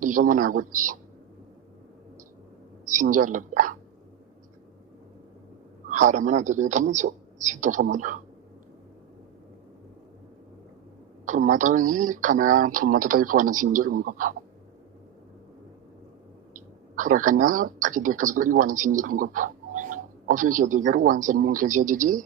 dhiifama naa godhi. Sin jaalladha. Haadha manaa jedhee tan sitti of amana. Furmaata kana furmaata ta'eef waan isin jedhu hin qabu. Karaa kanaa akkatti akkas godhii waan isin jedhu hin qabu. Ofii keetii garuu waan sammuun keessee ajajee.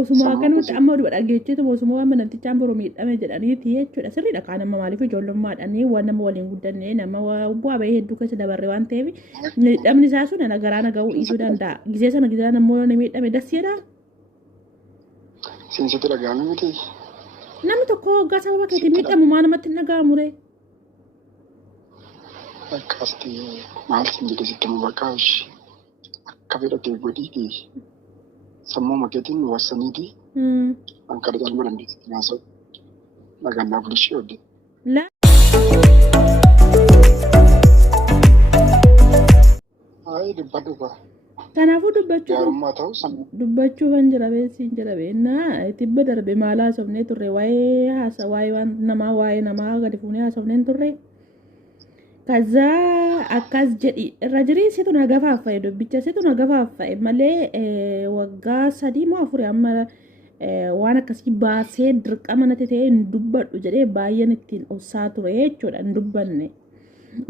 Osuma kanatti amma oduu dhageettiitu osuma waan manattichaan boroo miidhame jedhaniiti jechuudha. Sirriidha kaan amma maaliif ijoollummaadhaanii waan nama waliin guddannee nama bu'aa bahee hedduu keessa dabarre waan ta'eef miidhamni isaa sun garaa nagahuu dhiisuu danda'a. Gisee sana gisee ammoo ni miidhame dasseedha. Seensitti dhaga'ame miti. Namni tokko hoggaa sababa keetiin miidhamu maa namatti hin dhaga'amu ree? Akkasti maal sin jedhe sitti mu bakka akka fedhatee godhiiti sammuu makeetiin wassaniiti an kada jaalma dandeessiti naasa'u nagannaa bulishee hodde. Dubbadhu kanaafuu gaarummaa ta'u dubbachuu kan jira beesiin jira beennaa tibba darbe maal haasofnee turre waa'ee namaa gadi fuunee haasofneen turre. Kaza akkas jedhi irra jirii situ na gafaaffaye dubbicha situ na gafaaffaye malee waggaa 3 moo 4 amma waan akkasii baasee dirqama natti ta'e hin dubbadhu jedhee baay'een ittiin obsaa ture jechuudha hin dubbanne.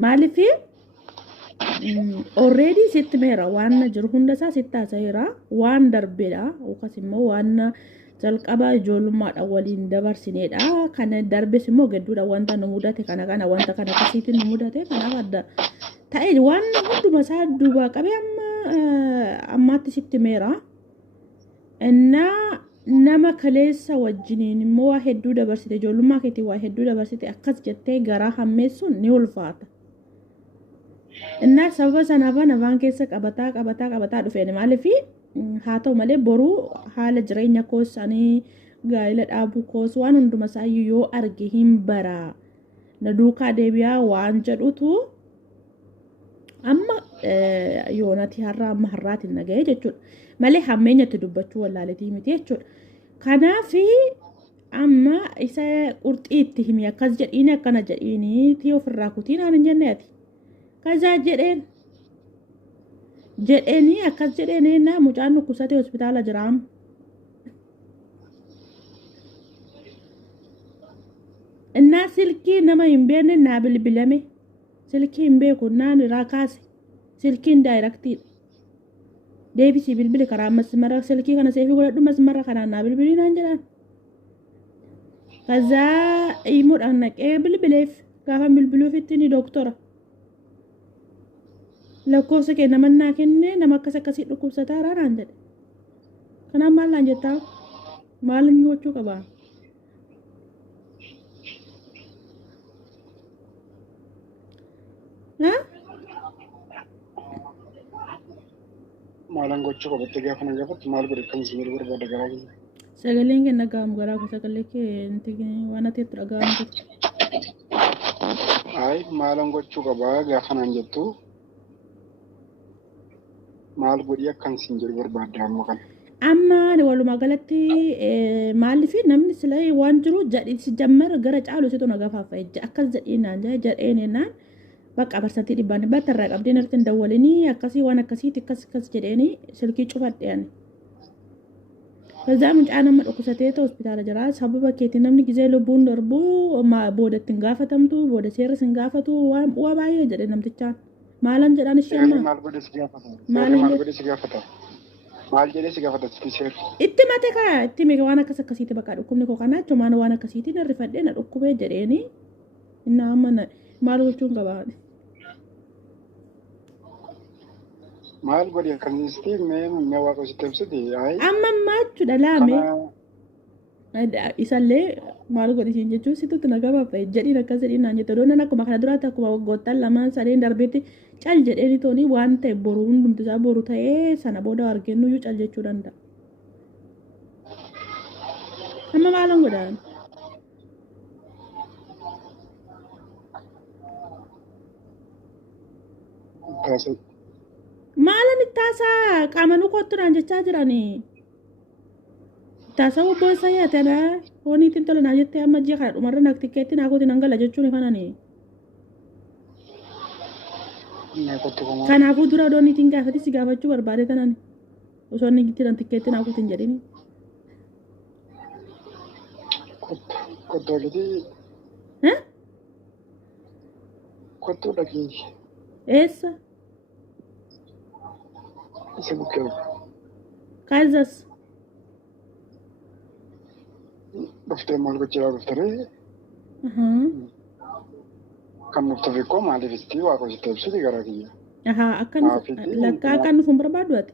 Maaliif already sitti meera waan jiru hundasaa sitti haasa'eera waan darbeedha yookaas immoo waan jalqaba ijoollummaadhaan waliin dabarsineedha. Kana darbes immoo gidduudha wanta nu mudate kana wanta kana akkasiitiin nu mudate kanaaf adda ta'e waan hunduma isaa duuba qabee ammaatti sitti meera. Innaa nama kaleessa wajjiniin immoo waa hedduu dabarsite ijoollummaa keetii waa hedduu dabarsite akkas jettee garaa hammeessuun ni ulfaata. Innaa sababa sanaaf afaan keessa qabataa dhufeen maaliif haa ta'u malee boruu haala jireenya koosanii gaa'ela dhaabuu koos waan hunduma isaayyuu yoo arge hin baraa na duukaa deebi'aa waan jedhutu amma yoonati amma har'aatiin nagahee jechuudha malee hammeenyatti dubbachuu wallaaletii miti jechuudha. Kanaaf amma isa qurxii itti himi akkas jedhiini akkana jedhiini tii ofirraa kutiin aan hin jenneeti. Kazaa jedheeni akkas jedheeni naa mucaan dhukkubsatee hospitaala jiraam. Innaa silkii nama hin beekne naa bilbilame. Silkii hin beeku naan irraa kaase. Silkiin daayiraktiidha. Deebisii bilbili karaa masmara silkii kana seefii godhadhu masmara kanaan naa bilbilii naan jedhaan. Kazaa himuudhaan naqee bilbileef gaafa bilbiluufitti ni doktora. Lakkoofsa kee namannaa kennee nama akkasii dhukkubsataa raaraan jedhe. Kanaaf maal naan jettaa? Maal inni gochuu qabaa? Maalaan gochuu qabatte gaafa na gaafattu maal godhe kan isin barbaada garaa keenya. Sagaleen kee nagaamu garaa koo sagalee kee waan ati itti dhaga'amu. Maalaan gochuu qabaa gaafa naan jettu. Maal godhii akkan isin jedhu barbaadda amma kana. Amma walumaa galatti maaliif namni sila waan jiru jedhi jammar gara caalu situ na gafaaffaye akkas jedhinaan jedheenaan bakka barsantii dhibbaan dhibbaatti irraa qabdee narratti hin dawwalinii akkasii waan akkasiiti akkas jedheeni silkii cufadhean. Kazaa mucaa nama dhukkubsatee hospitaala jira sababa keetii namni gizee lubbuun darbuu booda ittiin gaafatamtu booda seerris hin gaafatu waa baay'ee jedhe namtichaan. Maalan jedhaan ishee amma maal godhe si gaafata? Maal jedhee si gaafata seerri? Itti mate kaa itti mee waan akkasiiti bakka dhukkubni koo kana achumaan waan akkasiiti na rifadhee na dhukkubee jedheeni inni amma maal gochuun qabaa? Maal godhe akkasitti mee waaqa sitti ibsite? Amma jechuudha laame isallee maal godhisiin jechuun situtti na gabaabbaye jedhiin akkas jedhiin naan jette doonaan akkuma kana duraatti akkuma waggoottan lamaan sadeen darbeetti cal jedheeni tooni waan ta'e boru hundumti isaa boru ta'ee sana booda argennuyyuu cal jechuu danda'a. Amma maalan godhaan? Maalan ittaasaa qaamanuu kottu naan jechaa jiranii? Taasawuu boosa yaatana hooniitiin tola naa jettee amma ji'a kana dhumarra naqxikkeetti naa kooti nan gala jechuun kanani. Naa kottu kumaa. Kanaafuu dura odoon itti gaafate si gaafachuu barbaade tanaan osoo inni gittiidhaan tikkeetti naa kutin jedhini. Kottu agitii. Kottu dhagee. Eessa? Isa bukkee. Kaazas. Dhuftee maal gochaa dhuftaree? Kan nuti beekoo maaliif itti waa hojjetee ibsuti gara kiyya. Akkan lakkaa akkan dhufuun barbaadu ati?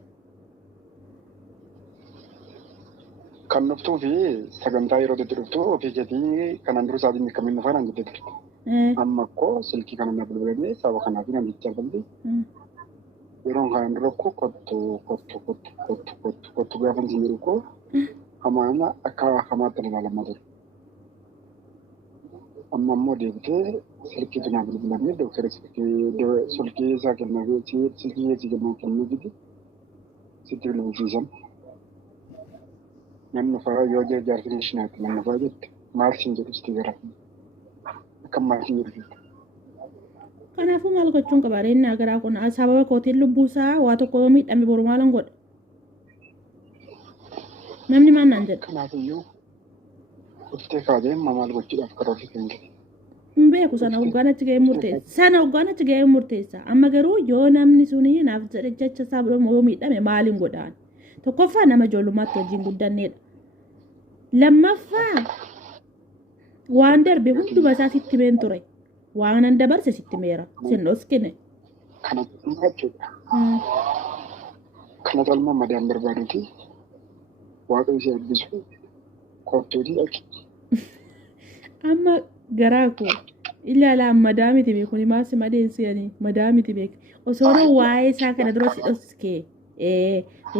Kan dhuftuu fi sagantaa yeroo itti dhuftu ofii keetii kanan dura isaatiin kamiin dhufaa naan jettee turte. Amma akkoo silkii kana na bilbilee saba kanaaf nan jechaa galti. Yeroo kanan dura koo kottu gaafa hin jiru koo hamaana akka hamaatti ilaalamaa ture. Amma immoo deebitee silkii kana bilbilamee doktara silkii isaa kennaa silkii keessi kennaa gidi sitti bilbilchiisan. Namni fa'aa yoo jaarsi ishinaatti namni fa'aa jette maal siin jedhu sitti gara akka maal siin jedhu. Kanaafuu maal gochuun qaba reennaa garaa kun sababa kootiin lubbuusaa waa tokko yoo miidhame boru maalan godha. Namni maal naan jedha. Kanaafiyyuu kuftee kaatee maal gochuudhaaf karoora hin jiru. Hin beeku sana hoggaan achi ga'ee murteessa. Sana hoggaan achi ga'ee murteessa. Amma garuu yoo namni suni naaf jedhe jecha isaa yoo miidhame maaliin godhaan. Tokkoffaa nama ijoollummaatti wajjin guddannedha. Lammaffaa waan darbe hunduma isaa sitti meen ture. Waan an dabarse sitti meera. Sin dhoskine. Kana jechuudha. Kana talma madaan barbaaduti. Waaqa ishee abbisu kottuutii dhaqi. Amma garaa koo ilaalaan madaa miti beeku ni maasi madeessanii madaa miti beeku. Osoo waa'ee isaa kana dura si dhoskee.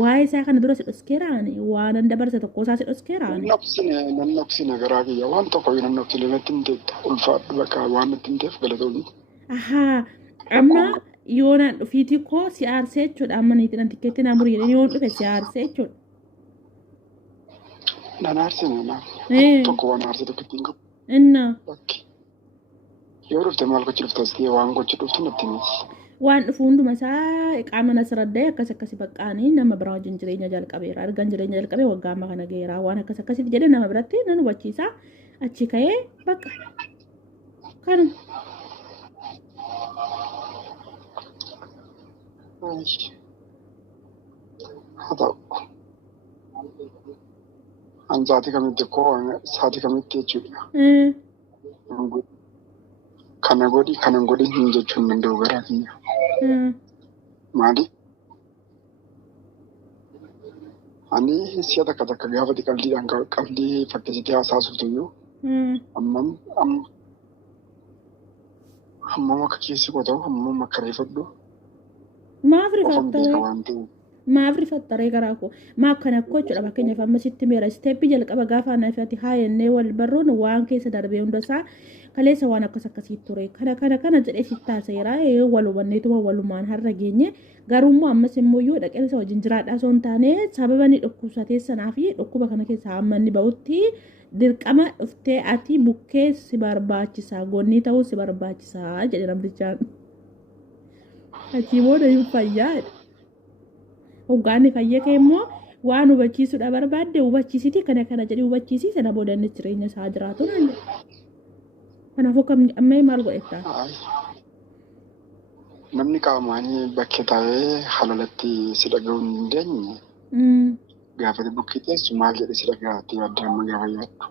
Waa'ee isaa kana dura si dhoskeeraani waan an dabarse tokko isaa si dhoskeeraani. Nannabsine garaa kiyya waan tokko yoo nannabsine natti hin teetta ulfaadhu bakka waan natti hin teef galatoonni. Amma yoo naan dhufiitii koo si aarsee jechuudha amma niitiin an tikkeetti naa murii jedhanii yoo dhufe si aarsee jechuudha. Nan aarsine naaf tokko waan aarsee tokko ittiin qabu. Yoo dhufte maal gochi dhuftas waan gochi dhuftu natti miti. Waan dhufu hunduma isaa qaama nasraddee akkasii baqqaanii nama biraa wajjin jireenya jalqabeera argan jireenya jalqabee waggaa amma kana geeraa waan akkasitti jedhee nama biratti nan hubachiisa achi ka'ee bakka kanuma. Haa ta'u. An sa'aatii kamitti koo sa'aatii kamitti jechuudha. Kana godhi hin jechuun danda'u garaa kiyya. Maali? Ani si'a takka gaafati qalbii fakkisitti haasa'uuf iyyuu hammam akka keessi qota'u hammam akka reeffadhu. Maaf rifattaree garaa koo maaf kana akkoo jechuudha fakkeenyaaf amma sitti meera isteeppii jalqaba gaafa naafati haa jennee wal barruun waan keessa darbee hundasaa kaleessa waan akkasii ture kana jedhee sitti haaseera wal hubanneetuma walumaan har'a geenye garuummoo ammas immoo yoo dhaqeensa wajjin jiraadhaa osoo hin taane sababa ni dhukkubsatee sanaa fi dhukkuba kana keessa hamma inni ba'utti dirqama dhuftee ati bukkee si barbaachisaa gonnii ta'uu si barbaachisaa jedhe namtichaan. Achii booda hin fayyaa. Hoggaanni fayyaa kee immoo waan hubachiisuudha barbaadde hubachiisiti kana jedhi hubachiisii sana booda inni jireenya isaa jiraatu naan jedhe. Kanaafuu amma maal godhettaa? Namni qaamaan bakkee taa'ee halalatti si dhaga'uu hin dandeenye gaafate bukkee teessu maal jedhe si dhaga'aatti yaadda amma gaafa yaaddu.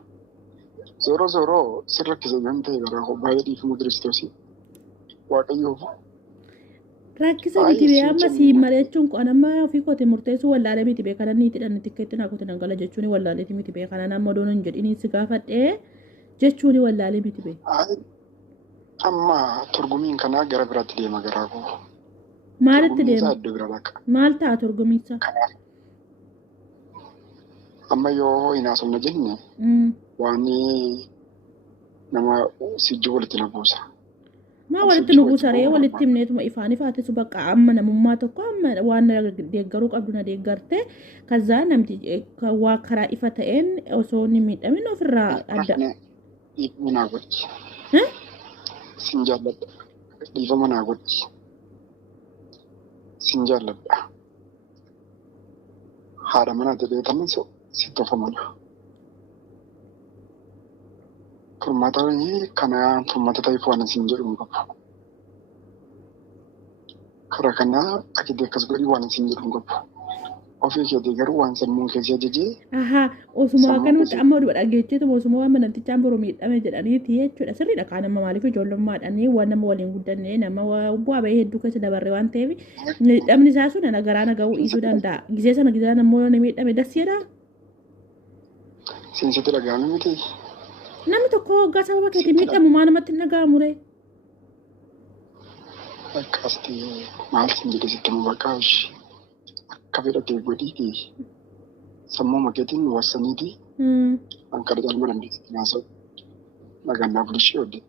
Zoroo sirra kisa kan ta'e garaa baay'ee dhiifama kiristoosii waaqayyoof. Rakkisa miti bee amma si mari'achuun qo'an amma ofii koote murteessuu wallaalee miti bee kana niitidhaan tikkeetti naa koote dangala jechuun wallaaleeti miti bee kana nama doon hin jedhini si gaafadhee jechuun wallaalee miti bee. Amma turgumiin kanaa gara biraatti deema garaa koo. Maalitti deema? Maal ta'a turgumiinsa? Amma yoo hin haasofne jenne waan nama sijjii walitti na buusa. Maa walitti nu buusaree walitti himneetuma ifaan ifaatisu bakka amma namummaa tokko amma waan deeggaruu qabdu na deeggarte kazaa namti waa karaa ifa ta'een osoo hin miidhamin ofirraa adda. Dhiifama naa godhi. Sin jaalladha. Dhiifama naa godhi. sinjaaladha. Haadha manaa jedhee tanan si tofamana. Furmaata kana furmaata ta'eef waan isin jedhu hin qabu. Karaa kanaa akkatti akkas godhii waan isin jedhu hin qabu. Ofii keetii garuu waan sammuun keessee ajajee. Osuma akkanumatti amma oduu dhageetteetu osuma waan manattichaan biroo miidhame jedhaniiti jechuudha. Sirriidha kaan amma maaliif ijoollummaadhaanii waan nama waliin guddannee nama bu'aa bahee hedduu keessa dabarre waan ta'eef miidhamni isaa sun nagaraa nagahuu dhiisuu danda'a. Gisee sana gisee ammoo yoo miidhame dasseedha. Seensitti dhaga'ame miti. Namni tokko hoggaa sababa keetiin miidhamu maa namatti hin dhaga'amu ree? Akkasti maal sin jedhe sitti nu bakkaa'ushi. Akka fedhatee godhiiti sammuu makeetiin wassaniiti. Kan kana caalma dandeessitti naasa'u. Nagaan naaf lishee hodhe.